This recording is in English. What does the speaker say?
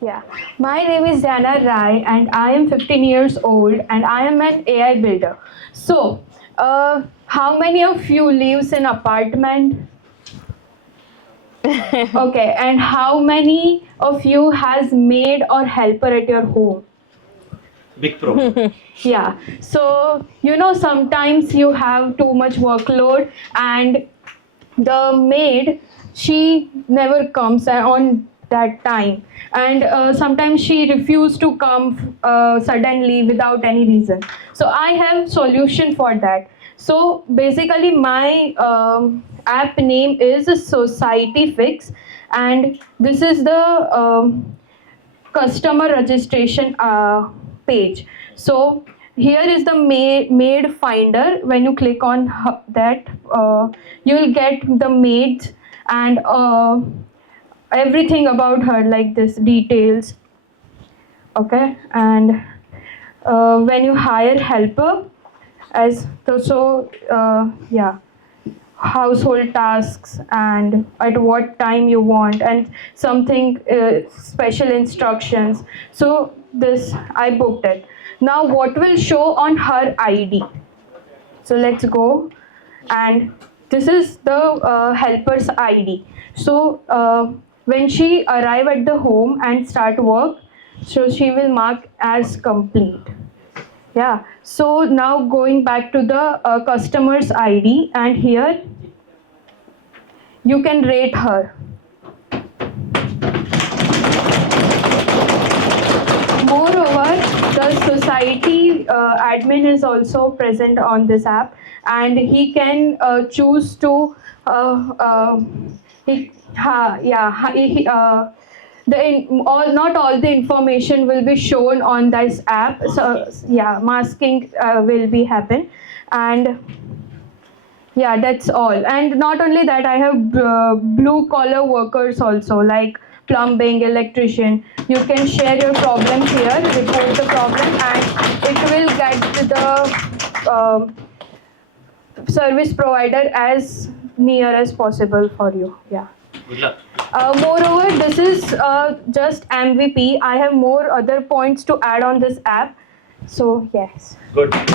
Yeah, my name is Jana Rai and I am 15 years old and I am an AI builder. So, how many of you lives in apartment? Okay, and how many of you has maid or helper at your home? Big problem. Yeah, so sometimes you have too much workload and the maid, she never comes on that time, and sometimes she refused to come suddenly without any reason. So I have solution for that. So basically my app name is Society Fix, and this is the customer registration page. So here is the maid finder. When you click on that, you will get the maids and everything about her, like this details. Okay, and when you hire helper, as yeah, household tasks and at what time you want and something special instructions. So this I booked it. Now what will show on her ID? So let's go, and this is the helper's ID. So when she arrive at the home and start work, so she will mark as complete. Yeah, so now going back to the customer's ID, and here you can rate her. Moreover, the society admin is also present on this app, and he can choose to not all the information will be shown on this app. So yeah, masking will be happen, and yeah, that's all. And not only that, I have blue collar workers also, like plumbing, electrician. You can share your problem here, report the problem, and it will get to the service provider as near as possible for you. Yeah. Good luck. Moreover, this is just MVP. I have more other points to add on this app. So yes. Good luck.